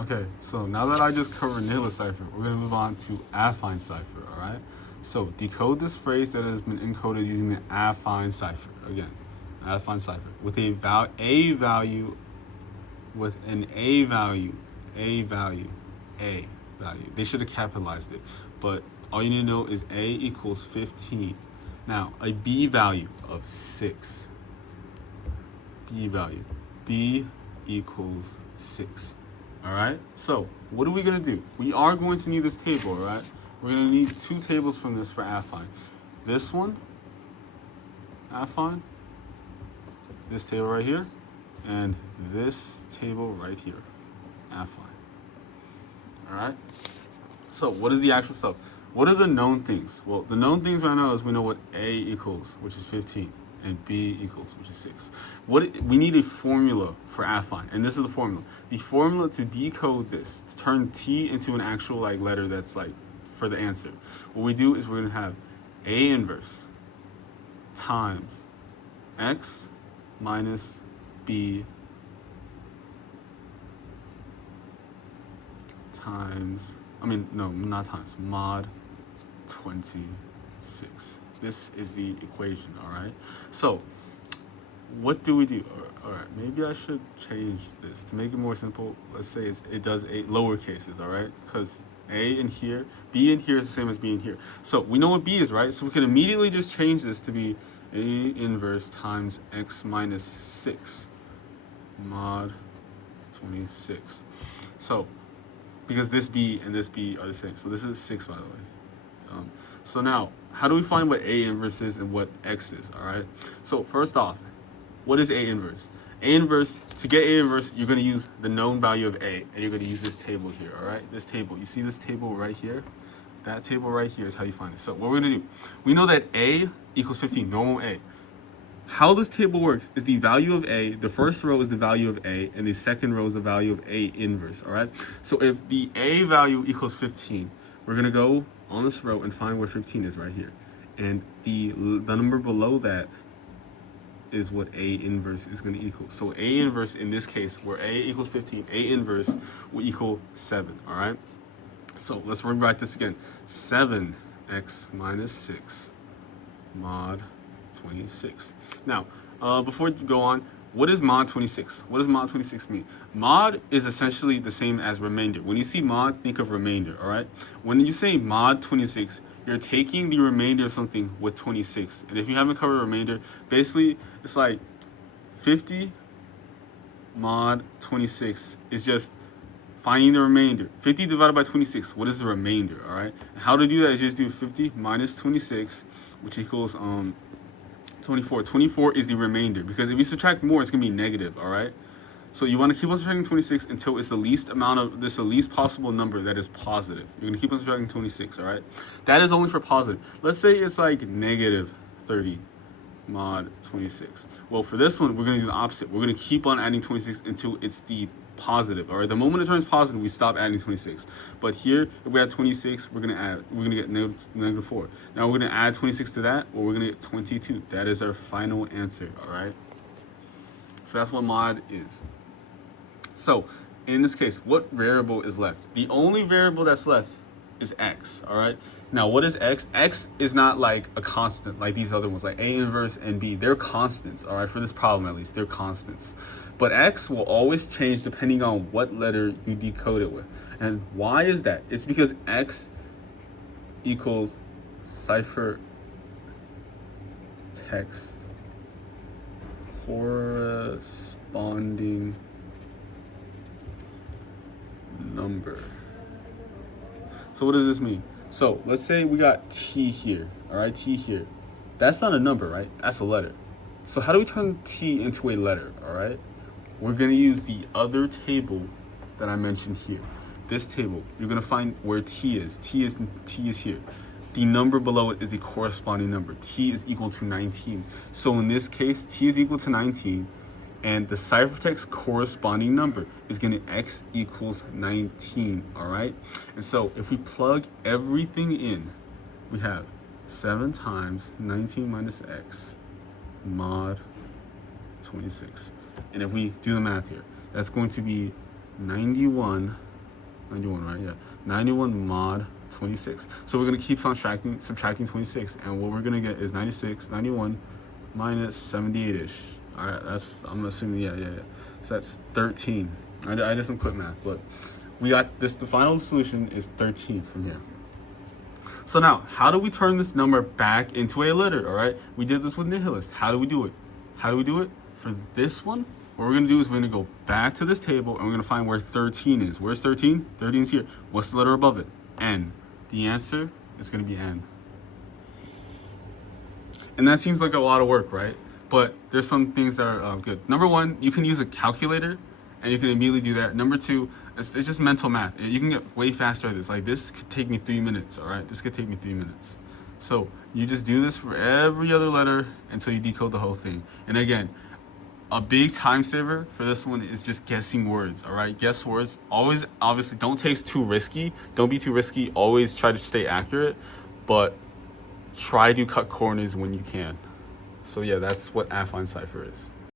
Okay, so now that I just covered Naylor cipher, we're going to move on to Affine cipher, all right? So decode this phrase that has been encoded using the Affine cipher. Again, Affine cipher with a value, with an A value. They should have capitalized it, but all you need to know is A equals 15. Now, a B value of 6. B equals 6. All right, so what are we going to do? We are going to need this table, all right? We're going to need 2 tables from this for affine. This one, affine, this table right here, and this table right here, affine. All right, so what is the actual stuff? What are the known things? Well, the known things right now is we know what A equals, which is 15. And B equals, which is 6. We need a formula for affine, and this is the formula. The formula to decode this, to turn T into an actual letter that's for the answer. What we do is we're gonna have A inverse times X minus B times, mod 26. This is the equation, all right? So what do we do? All right, maybe I should change this to make it more simple. Let's say it does a lower cases, all right? Because A in here, B in here is the same as B in here. So we know what B is, right? So we can immediately just change this to be A inverse times X minus 6 mod 26. So because this B and this B are the same. So this is 6, by the way. So now, how do we find what A inverse is and what X is, all right? So first off, what is A inverse? A inverse, to get A inverse, you're going to use the known value of A, and you're going to use this table here, all right? This table, you see this table right here? That table right here is how you find it. So what we're going to do, we know that A equals 15, normal A. How this table works is the value of A, the first row is the value of A, and the second row is the value of A inverse, all right? So if the A value equals 15, we're going to go on this row and find where 15 is right here. And the number below that is what A inverse is going to equal. So A inverse in this case, where A equals 15, A inverse will equal 7, all right? So let's rewrite this again. 7x minus 6 mod 26. Now, before we go on, what is mod 26? What does mod 26 mean? Mod is essentially the same as remainder. When you see mod, think of remainder, all right? When you say mod 26, you're taking the remainder of something with 26. And if you haven't covered remainder, basically it's like 50 mod 26 is just finding the remainder. 50 divided by 26, what is the remainder, all right? And how to do that is just do 50 minus 26, which equals 24. 24 is the remainder, because if you subtract more, it's going to be negative, all right? So you want to keep on subtracting 26 until it's the least possible number that is positive. You're going to keep on subtracting 26, all right? That is only for positive. Let's say it's like negative 30 mod 26. Well, for this one, we're going to do the opposite. We're going to keep on adding 26 until it's the positive, all right? The moment it turns positive, we stop adding 26. But here, if we add 26, we're going to get negative 4. Now we're going to add 26 to that, or we're going to get 22. That is our final answer, all right? So that's what mod is. So in this case, what variable is left? The only variable that's left is X, all right? Now, what is X? X is not like a constant like these other ones, like A inverse and B. They're constants, all right? For this problem, at least, they're constants. But X will always change depending on what letter you decode it with. And why is that? It's because X equals cipher text corresponding number. So what does this mean? So let's say we got T here, all right? T here. That's not a number, right? That's a letter. So how do we turn T into a letter, all right? We're going to use the other table that I mentioned here. This table, you're going to find where T is. T is here. The number below it is the corresponding number. T is equal to 19. So in this case, T is equal to 19, and the ciphertext corresponding number is going to X equals 19, all right? And so if we plug everything in, we have 7 times 19 minus X mod 26. And if we do the math here, that's going to be 91 91, right? Yeah. 91 mod 26. So we're going to keep on subtracting 26. And what we're going to get is 96, 91 minus 78-ish. All right, I'm assuming, yeah. So that's 13. I did some quick math, but we got this. The final solution is 13 from here. So now, how do we turn this number back into a letter, all right? We did this with nihilist. How do we do it? For this one, what we're going to do is we're going to go back to this table, and we're going to find where 13 is. Where's 13? 13 is here. What's the letter above it? N. The answer is going to be N. And that seems like a lot of work, right? But there's some things that are good. Number one, you can use a calculator, and you can immediately do that. Number two, it's just mental math. You can get way faster at this. Like, this could take me 3 minutes, all right? This could take me 3 minutes. So you just do this for every other letter until you decode the whole thing. And again, a big time saver for this one is just guessing words, all right? Guess words. Always, obviously, don't take too risky. Don't be too risky. Always try to stay accurate, but try to cut corners when you can. So yeah, that's what Affine Cipher is.